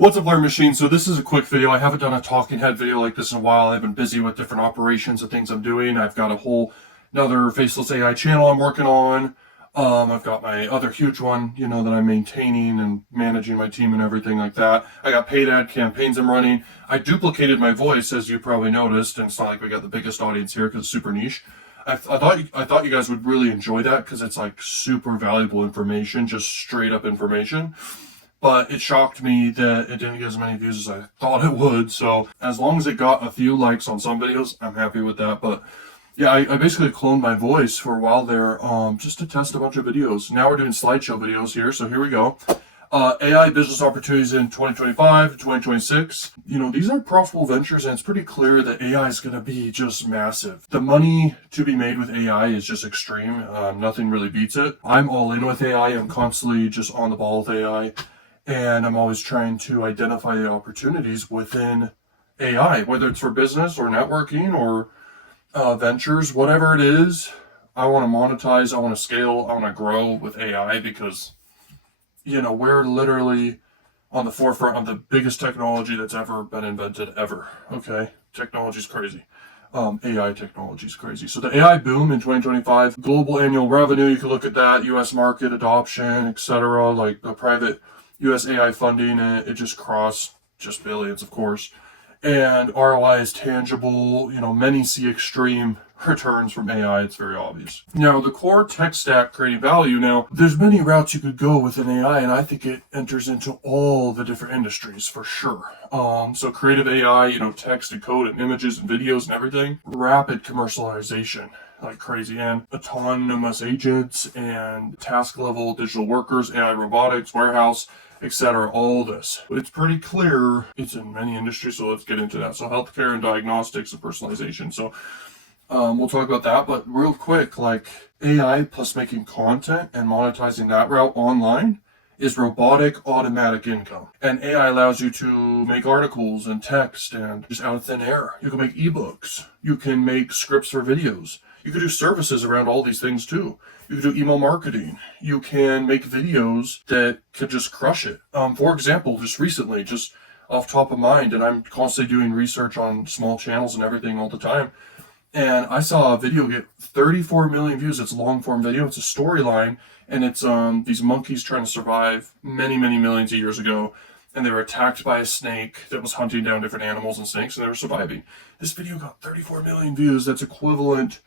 What's up, Learn Machine? So this is a quick video. I haven't done a talking head video like this in a while. I've been busy with different operations and things I'm doing. I've got a whole another faceless AI channel I'm working on. I've got my other huge one, that I'm maintaining and managing my team and everything like that. I got paid ad campaigns I'm running. I duplicated my voice, as you probably noticed, and it's not like we got the biggest audience here because it's super niche. I thought you guys would really enjoy that because it's like super valuable information, just straight up information. But it shocked me that it didn't get as many views as I thought it would. So as long as it got a few likes on some videos, I'm happy with that. But yeah, I basically cloned my voice for a while there, just to test a bunch of videos. Now we're doing slideshow videos here. So here we go. AI business opportunities in 2025 to 2026. These are profitable ventures, and it's pretty clear that AI is going to be just massive. The money to be made with AI is just extreme. Nothing really beats it. I'm all in with AI. I'm constantly just on the ball with AI. And I'm always trying to identify the opportunities within AI, whether it's for business or networking or ventures, whatever it is. I want to monetize, I want to scale, I want to grow with AI because, we're literally on the forefront of the biggest technology that's ever been invented ever. Okay? Technology's crazy. AI technology is crazy. So the AI boom in 2025, global annual revenue, you can look at that, US market adoption, etc., like the private US AI funding, it just crossed just billions, of course. And ROI is tangible. Many see extreme returns from AI. It's very obvious. Now, the core tech stack creating value. Now, there's many routes you could go with an AI, and I think it enters into all the different industries for sure. So creative AI, text and code and images and videos and everything. Rapid commercialization, like crazy, and autonomous agents and task level digital workers, AI robotics, warehouse, etc. All this. It's pretty clear it's in many industries, so let's get into that. So healthcare and diagnostics and personalization. So we'll talk about that, but real quick, like AI plus making content and monetizing that route online is robotic automatic income. And AI allows you to make articles and text and just out of thin air. You can make ebooks. You can make scripts for videos. You can do services around all these things too. You can do email marketing. You can make videos that could just crush it. For example, just recently, just off top of mind, and I'm constantly doing research on small channels and everything all the time. And I saw a video get 34 million views. It's a long form video. It's a storyline, and it's these monkeys trying to survive many, many millions of years ago. And they were attacked by a snake that was hunting down different animals and snakes, and they were surviving. This video got 34 million views. That's equivalent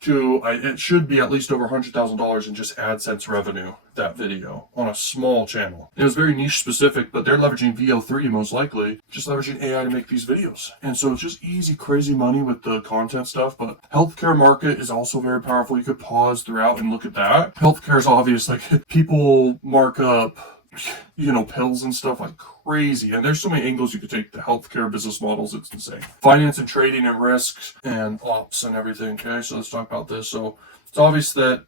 to, it should be at least over $100,000 in just AdSense revenue, that video, on a small channel. It was very niche specific, but they're leveraging VO3 most likely, just leveraging AI to make these videos. And so it's just easy, crazy money with the content stuff, but healthcare market is also very powerful. You could pause throughout and look at that. Healthcare is obvious, like people mark up pills and stuff like crazy. And there's so many angles you could take the healthcare business models. It's insane. Finance and trading and risks and ops and everything. Okay, so let's talk about this. So it's obvious that,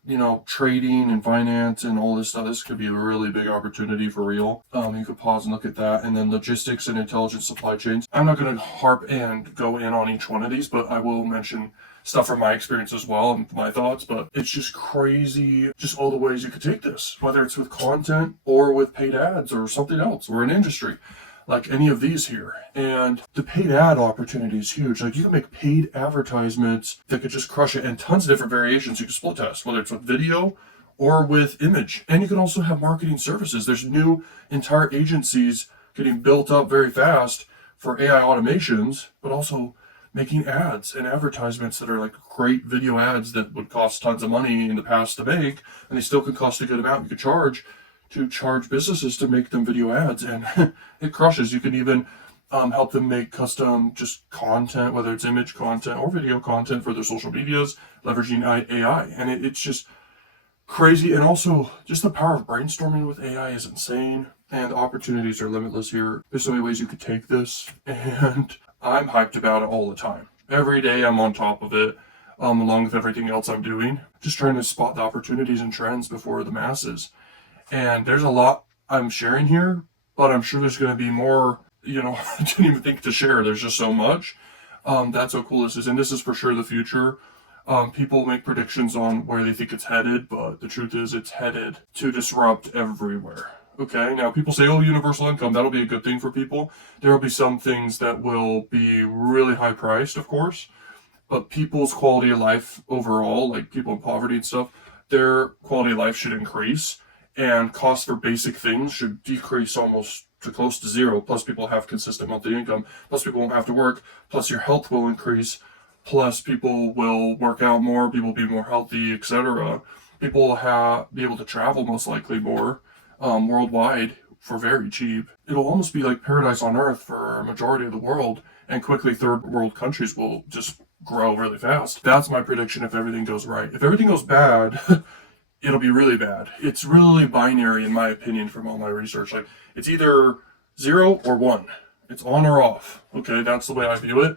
trading and finance and all this stuff, this could be a really big opportunity for real. You could pause and look at that. And then logistics and intelligent supply chains. I'm not going to harp and go in on each one of these, but I will mention stuff from my experience as well and my thoughts. But it's just crazy, just all the ways you could take this, whether it's with content or with paid ads or something else or an industry like any of these here. And the paid ad opportunity is huge. Like you can make paid advertisements that could just crush it, and tons of different variations you can split test, whether it's with video or with image. And you can also have marketing services. There's new entire agencies getting built up very fast for AI automations, but also making ads and advertisements that are like great video ads that would cost tons of money in the past to make, and they still could cost a good amount. You could charge businesses to make them video ads, and it crushes. You can even help them make custom just content, whether it's image content or video content for their social medias, leveraging AI. And it's just crazy. And also just the power of brainstorming with AI is insane, and opportunities are limitless here. There's so many ways you could take this, and I'm hyped about it all the time. Every day I'm on top of it, along with everything else I'm doing, just trying to spot the opportunities and trends before the masses. And there's a lot I'm sharing here, but I'm sure there's going to be more, I didn't even think to share. There's just so much. That's how cool this is. And this is for sure the future. People make predictions on where they think it's headed, but the truth is it's headed to disrupt everywhere. Okay, now people say, oh, universal income, that'll be a good thing for people. There will be some things that will be really high priced, of course, but people's quality of life overall, like people in poverty and stuff, their quality of life should increase, and costs for basic things should decrease almost to close to zero. Plus, people have consistent monthly income. Plus, people won't have to work. Plus, your health will increase. Plus, people will work out more. People will be more healthy, etc. People will be able to travel most likely more worldwide for very cheap. It'll almost be like paradise on earth for a majority of the world, and quickly third world countries will just grow really fast. That's my prediction if everything goes right. If everything goes bad, it'll be really bad. It's really binary in my opinion from all my research. Like, it's either 0 or 1. It's on or off. Okay, that's the way I view it.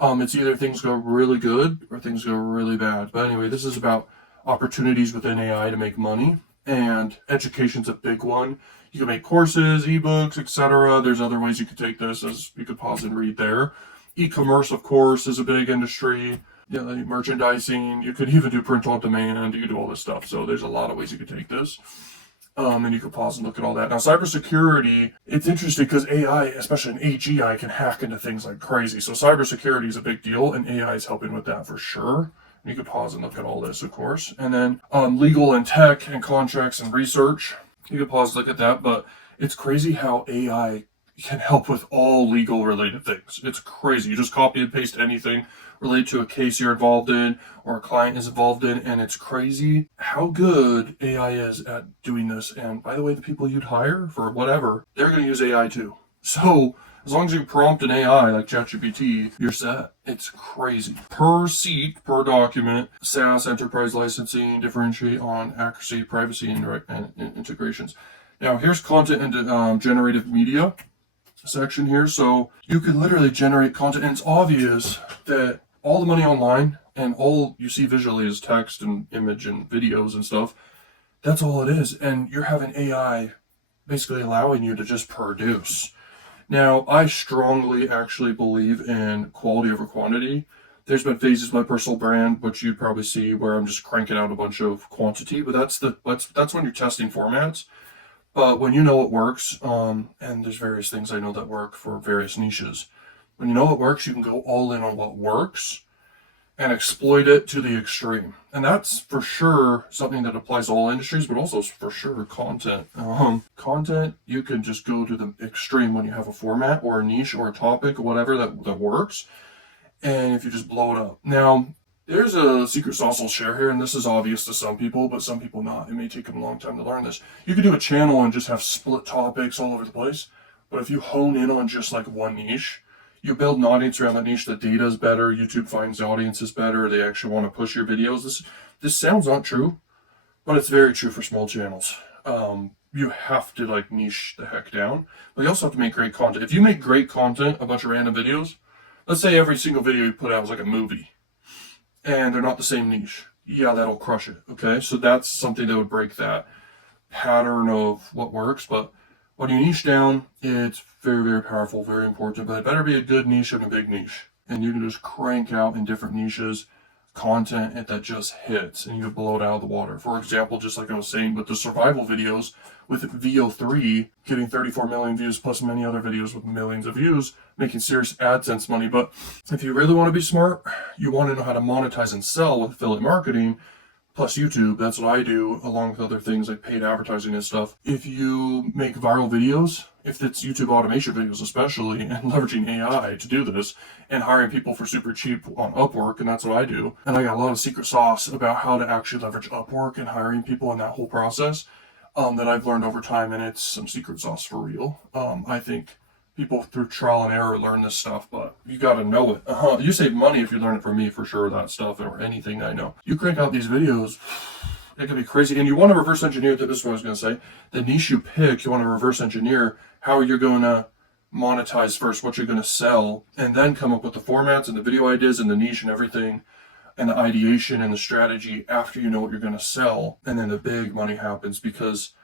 It's either things go really good or things go really bad. But anyway, this is about opportunities within AI to make money, and education's a big one. You can make courses, ebooks, etc. There's other ways you could take this, as you could pause and read there. E-commerce, of course, is a big industry. Yeah, like merchandising. You could even do print on demand. You could do all this stuff. So there's a lot of ways you could take this. And you could pause and look at all that. Now, cybersecurity, it's interesting because AI, especially in AGI, can hack into things like crazy. So cybersecurity is a big deal, and AI is helping with that for sure. You could pause and look at all this, of course. And then legal and tech and contracts and research. You could pause and look at that. But it's crazy how AI can help with all legal related things. It's crazy. You just copy and paste anything related to a case you're involved in or a client is involved in, and it's crazy how good AI is at doing this. And by the way, the people you'd hire for whatever, they're going to use AI too. So as long as you prompt an AI like ChatGPT, you're set. It's crazy. Per seat, per document, SaaS, enterprise licensing, differentiate on accuracy, privacy, and integrations. Now here's content and generative media section here. So you can literally generate content, and it's obvious that all the money online and all you see visually is text and image and videos and stuff. That's all it is. And you're having AI basically allowing you to just produce. Now, I strongly actually believe in quality over quantity. There's been phases of my personal brand, which you'd probably see, where I'm just cranking out a bunch of quantity, but that's when you're testing formats. But when you know it works, and there's various things I know that work for various niches. When you know it works, you can go all in on what works and exploit it to the extreme. And that's for sure something that applies to all industries, but also for sure content. Content, you can just go to the extreme when you have a format or a niche or a topic or whatever that works. And if you just blow it up. Now, there's a secret sauce I'll share here, and this is obvious to some people, but some people not. It may take them a long time to learn this. You could do a channel and just have split topics all over the place, but if you hone in on just like one niche, you build an audience around that niche, the data is better, YouTube finds the audiences better, they actually want to push your videos. This sounds not true, but it's very true for small channels. You have to like niche the heck down, but you also have to make great content. If you make great content, a bunch of random videos, let's say every single video you put out is like a movie, and they're not the same niche, yeah, that'll crush it. Okay, so that's something that would break that pattern of what works. But when you niche down, it's very, very powerful, very important. But it better be a good niche and a big niche, and you can just crank out in different niches content that just hits, and you blow it out of the water. For example, just like I was saying with the survival videos, with VO3 getting 34 million views plus many other videos with millions of views, making serious AdSense money. But if you really want to be smart, you want to know how to monetize and sell with affiliate marketing plus YouTube. That's what I do, along with other things like paid advertising and stuff. If you make viral videos, if it's YouTube automation videos especially, and leveraging AI to do this, and hiring people for super cheap on Upwork, and that's what I do. And I got a lot of secret sauce about how to actually leverage Upwork and hiring people in that whole process that I've learned over time, and it's some secret sauce for real. I think people through trial and error learn this stuff, but you got to know it. You save money if you learn it from me for sure, that stuff, or anything I know. You crank out these videos, it can be crazy. And you want to reverse engineer, this is what I was going to say, the niche you pick, you want to reverse engineer how you're going to monetize first, what you're going to sell, and then come up with the formats and the video ideas and the niche and everything, and the ideation and the strategy after you know what you're going to sell. And then the big money happens, because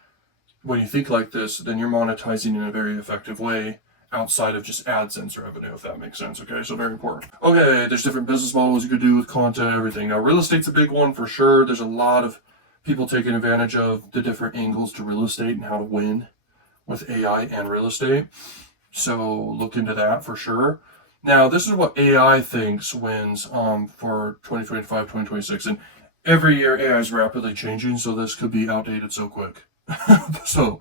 when you think like this, then you're monetizing in a very effective way outside of just AdSense revenue, if that makes sense. Okay, so very important. Okay, there's different business models you could do with content, everything. Now, real estate's a big one for sure. There's a lot of people taking advantage of the different angles to real estate and how to win. with AI and real estate. So look into that for sure. Now, this is what AI thinks wins for 2025, 2026. And every year AI is rapidly changing, so this could be outdated so quick. So,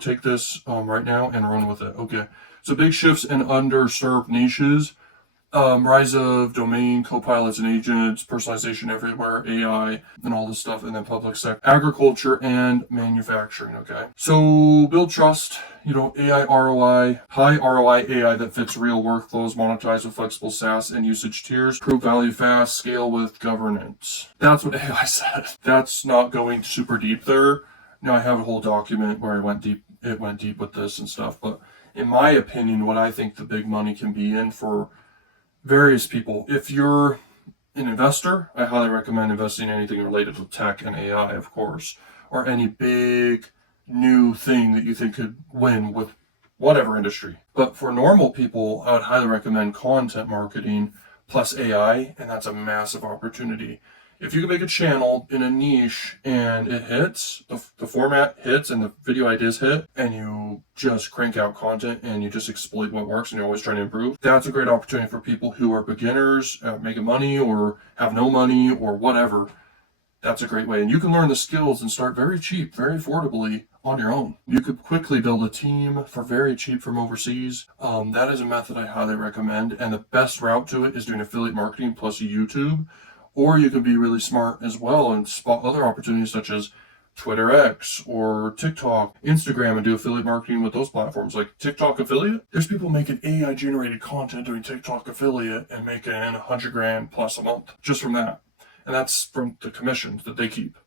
take this right now and run with it. Okay. So big shifts in underserved niches. Rise of domain, co-pilots and agents, personalization everywhere, AI, and all this stuff, and then public sector, agriculture, and manufacturing, okay? So build trust, AI ROI, high ROI AI that fits real workflows, monetize with flexible SaaS and usage tiers, prove value fast, scale with governance. That's what AI said. That's not going super deep there. Now I have a whole document where it went deep with this and stuff, but in my opinion, what I think the big money can be in for various people. If you're an investor, I highly recommend investing in anything related to tech and AI, of course, or any big new thing that you think could win with whatever industry. But for normal people, I would highly recommend content marketing plus AI, and that's a massive opportunity. If you can make a channel in a niche and it hits, the format hits and the video ideas hit, and you just crank out content and you just exploit what works and you're always trying to improve, that's a great opportunity for people who are beginners, making money or have no money or whatever. That's a great way. And you can learn the skills and start very cheap, very affordably on your own. You could quickly build a team for very cheap from overseas. That is a method I highly recommend. And the best route to it is doing affiliate marketing plus YouTube. Or you can be really smart as well and spot other opportunities such as Twitter X or TikTok, Instagram, and do affiliate marketing with those platforms. Like TikTok affiliate, there's people making AI generated content doing TikTok affiliate and making $100,000 plus a month just from that. And that's from the commissions that they keep.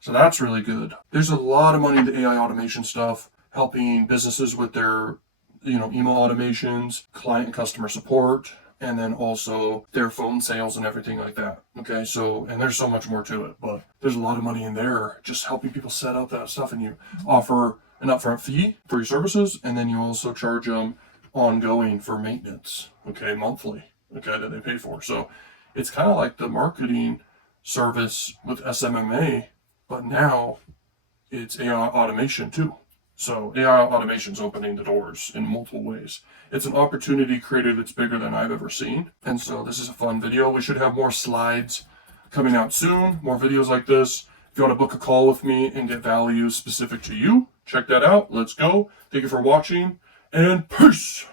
So that's really good. There's a lot of money in the AI automation stuff, helping businesses with their, email automations, client and customer support, and then also their phone sales and everything like that. Okay, so, and there's so much more to it, but there's a lot of money in there just helping people set up that stuff, and you offer an upfront fee for your services, and then you also charge them ongoing for maintenance, okay, monthly, okay, that they pay for. So it's kind of like the marketing service with SMMA, but now it's AI automation too. So AI automation is opening the doors in multiple ways. It's an opportunity created that's bigger than I've ever seen. And so this is a fun video. We should have more slides coming out soon, more videos like this. If you want to book a call with me and get value specific to you, check that out. Let's go. Thank you for watching, and peace.